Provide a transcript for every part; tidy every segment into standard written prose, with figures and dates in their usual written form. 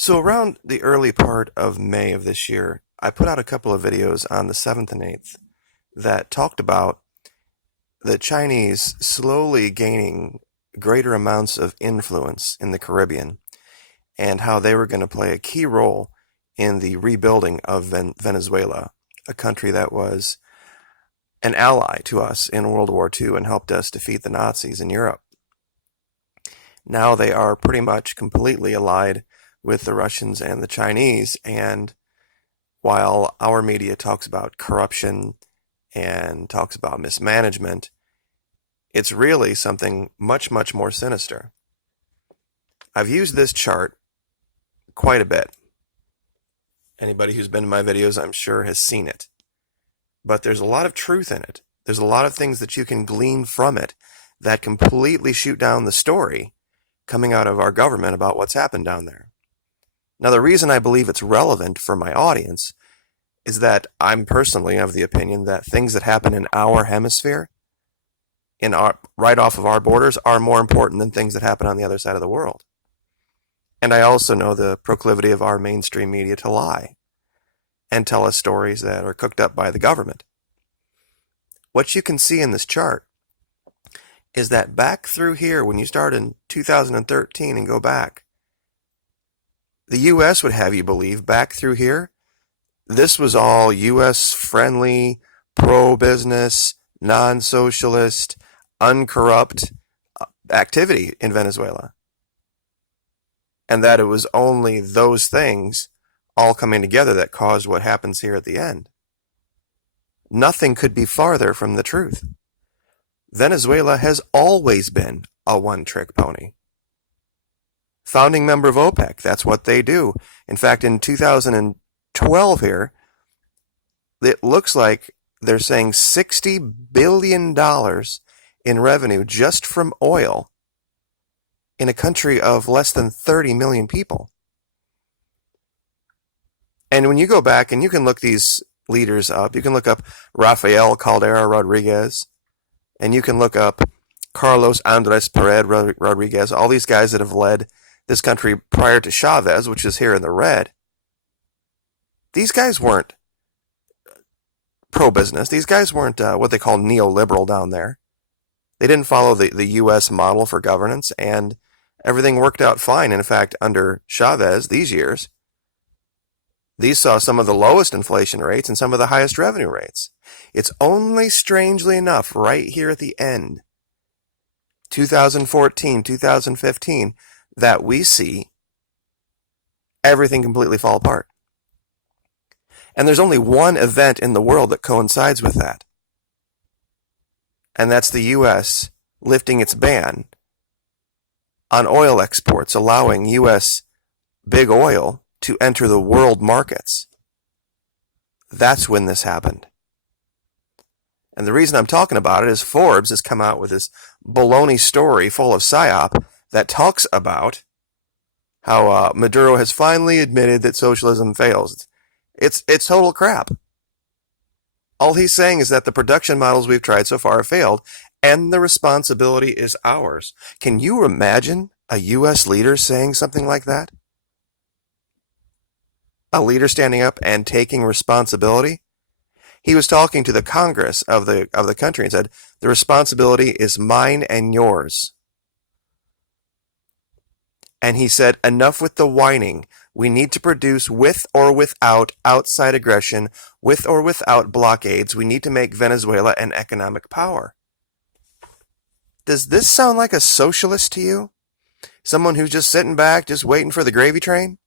So around the early part of May of this year, I put out a couple of videos on the 7th and 8th that talked about the Chinese slowly gaining greater amounts of influence in the Caribbean and how they were going to play a key role in the rebuilding of Venezuela, a country that was an ally to us in World War II and helped us defeat the Nazis in Europe. Now they are pretty much completely allied with the Russians and the Chinese, and while our media talks about corruption and talks about mismanagement, it's really something much, much more sinister. I've used this chart quite a bit. Anybody who's been to my videos, I'm sure, has seen it. But there's a lot of truth in it. There's a lot of things that you can glean from it that completely shoot down the story coming out of our government about what's happened down there. Now, the reason I believe it's relevant for my audience is that I'm personally of the opinion that things that happen in our hemisphere, right off of our borders, are more important than things that happen on the other side of the world. And I also know the proclivity of our mainstream media to lie and tell us stories that are cooked up by the government. What you can see in this chart is that back through here, when you start in 2013 and go back, the U.S. would have you believe back through here, this was all U.S. friendly, pro-business, non-socialist, uncorrupt activity in Venezuela. And that it was only those things all coming together that caused what happens here at the end. Nothing could be farther from the truth. Venezuela has always been a one-trick pony. Founding member of OPEC, that's what they do. In fact, in 2012 here, it looks like they're saying $60 billion in revenue just from oil in a country of less than 30 million people. And when you go back and you can look these leaders up, you can look up Rafael Caldera Rodriguez, and you can look up Carlos Andres Perez Rodriguez, all these guys that have led this country prior to Chavez, which is here in the red. These guys weren't pro-business. These guys weren't what they call neoliberal down there. They didn't follow the U.S. model for governance, and everything worked out fine. In fact, under Chavez, these years, these saw some of the lowest inflation rates and some of the highest revenue rates. It's only, strangely enough, right here at the end, 2014, 2015, that we see everything completely fall apart. And there's only one event in the world that coincides with that. And that's the U.S. lifting its ban on oil exports, allowing U.S. big oil to enter the world markets. That's when this happened. And the reason I'm talking about it is Forbes has come out with this baloney story full of psyop that talks about how Maduro has finally admitted that socialism fails. It's total crap. All he's saying is that the production models we've tried so far have failed, and the responsibility is ours. Can you imagine a U.S. leader saying something like that? A leader standing up and taking responsibility? He was talking to the Congress of the country and said, the responsibility is mine and yours. And he said, enough with the whining. We need to produce with or without outside aggression, with or without blockades. We need to make Venezuela an economic power. Does this sound like a socialist to you? Someone who's just sitting back, just waiting for the gravy train?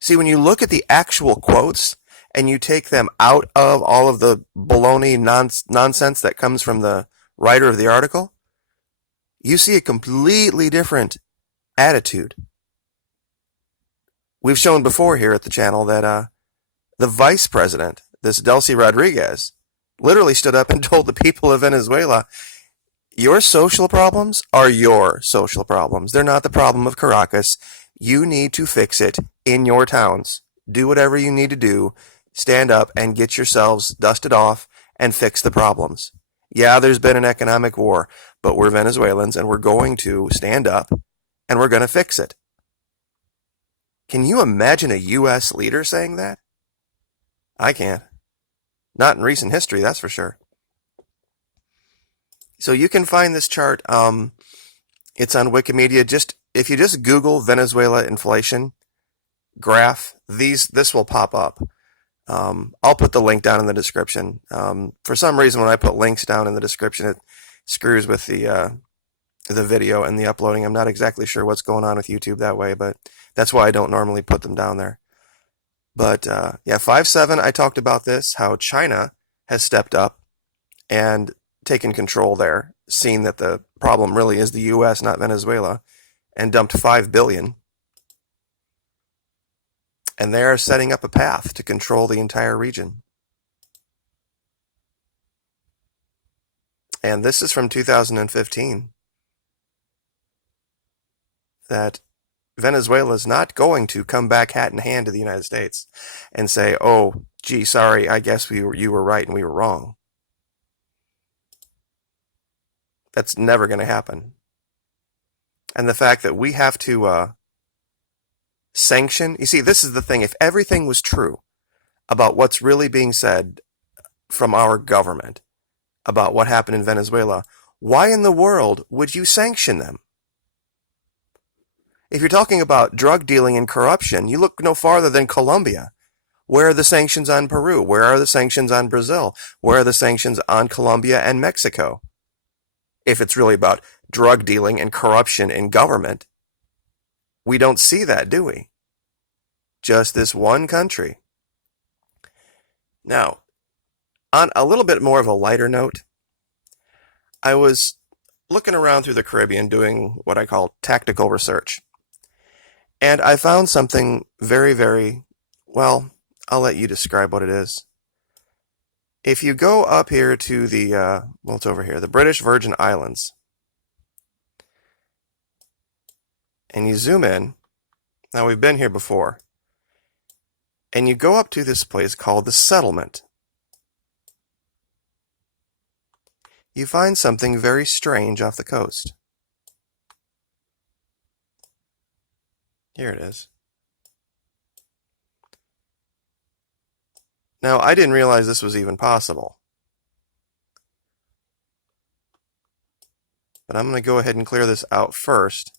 See, when you look at the actual quotes and you take them out of all of the baloney nonsense that comes from the writer of the article, you see a completely different attitude. We've shown before here at the channel that the vice president, this Delcy Rodriguez, literally stood up and told the people of Venezuela, your social problems are your social problems. They're not the problem of Caracas. You need to fix it in your towns. Do whatever you need to do. Stand up and get yourselves dusted off and fix the problems. Yeah, there's been an economic war, but we're Venezuelans and we're going to stand up and we're going to fix it. Can you imagine a U.S. leader saying that? I can't. Not in recent history, that's for sure. So you can find this chart. It's on Wikimedia. If you just Google Venezuela inflation graph, this will pop up. I'll put the link down in the description. For some reason, when I put links down in the description, it screws with the video and the uploading. I'm not exactly sure what's going on with YouTube that way, but that's why I don't normally put them down there. But yeah, 5-7, I talked about this, how China has stepped up and taken control there, seeing that the problem really is the U.S., not Venezuela, and dumped $5 billion. And they are setting up a path to control the entire region. And this is from 2015. That Venezuela is not going to come back hat in hand to the United States and say, oh, gee, sorry, I guess you were right and we were wrong. That's never going to happen. And the fact that we have to sanction, you see, this is the thing. If everything was true about what's really being said from our government about what happened in Venezuela, why in the world would you sanction them? If you're talking about drug dealing and corruption, you look no farther than Colombia. Where are the sanctions on Peru? Where are the sanctions on Brazil? Where are the sanctions on Colombia and Mexico? If it's really about drug dealing and corruption in government, we don't see that, do we? Just this one country. Now, on a little bit more of a lighter note, I was looking around through the Caribbean doing what I call tactical research. And I found something very, very, well, I'll let you describe what it is. If you go up here to the, well, it's over here, the British Virgin Islands, and you zoom in, now we've been here before, and you go up to this place called the Settlement, you find something very strange off the coast. Here it is. Now, I didn't realize this was even possible. But I'm going to go ahead and clear this out first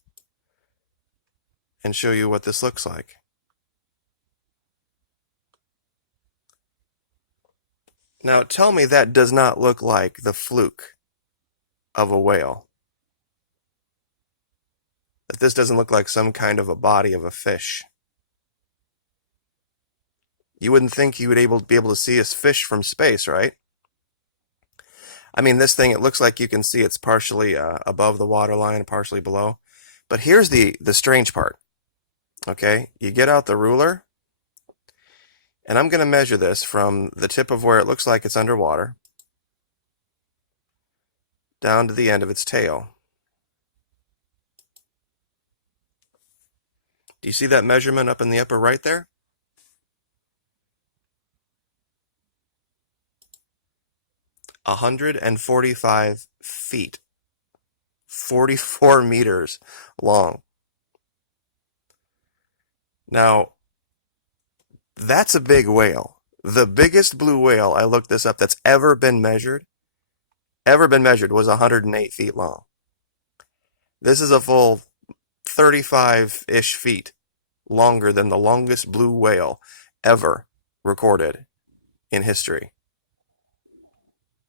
and show you what this looks like. Now, tell me that does not look like the fluke of a whale. That this doesn't look like some kind of a body of a fish. You wouldn't think you would be able to see a fish from space, right? I mean, this thing, it looks like you can see it's partially above the waterline, partially below. But here's the strange part. Okay, you get out the ruler, and I'm going to measure this from the tip of where it looks like it's underwater down to the end of its tail. Do you see that measurement up in the upper right there? 145 feet, 44 meters long. Now, that's a big whale. The biggest blue whale, I looked this up, that's ever been measured was 108 feet long. This is a full 35-ish feet longer than the longest blue whale ever recorded in history.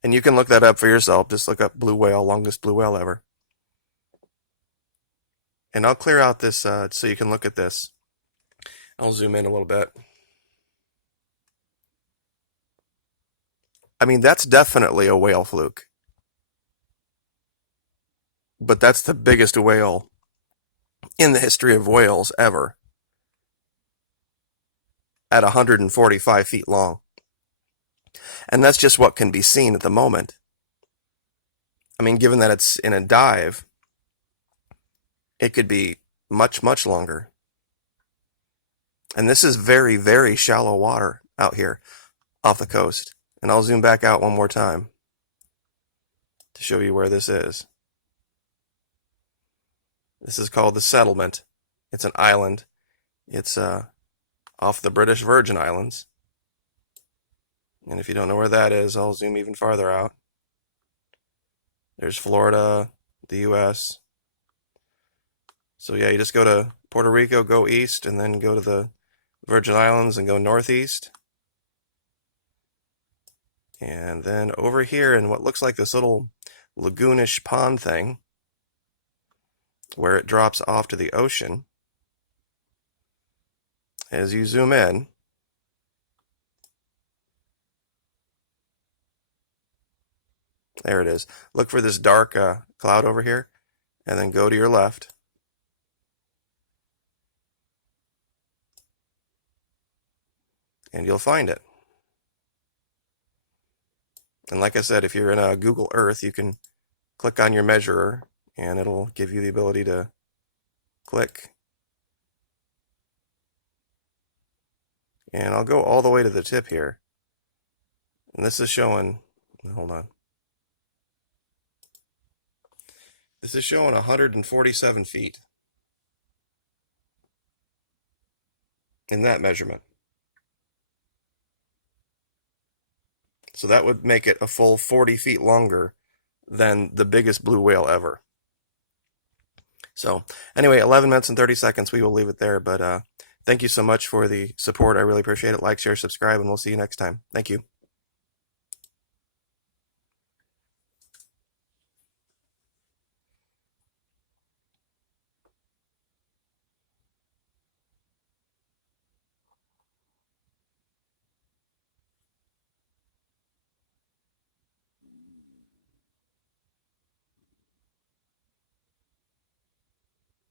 And you can look that up for yourself. Just look up blue whale, longest blue whale ever. And I'll clear out this so you can look at this. I'll zoom in a little bit. I mean, that's definitely a whale fluke. But that's the biggest whale in the history of whales ever. At 145 feet long. And that's just what can be seen at the moment. I mean, given that it's in a dive, it could be much, much longer. And this is very, very shallow water out here off the coast. And I'll zoom back out one more time to show you where this is. This is called the Settlement. It's an island. It's off the British Virgin Islands. And if you don't know where that is, I'll zoom even farther out. There's Florida, the U.S. So yeah, you just go to Puerto Rico, go east, and then go to the Virgin Islands and go northeast. And then over here in what looks like this little lagoonish pond thing, where it drops off to the ocean, as you zoom in, there it is. Look for this dark cloud over here, and then go to your left. And you'll find it. And like I said, if you're in Google Earth, you can click on your measurer, and it'll give you the ability to click. And I'll go all the way to the tip here. And this is showing, hold on. This is showing 147 feet in that measurement. So that would make it a full 40 feet longer than the biggest blue whale ever. So anyway, 11 minutes and 30 seconds. We will leave it there. But thank you so much for the support. I really appreciate it. Like, share, subscribe, and we'll see you next time. Thank you.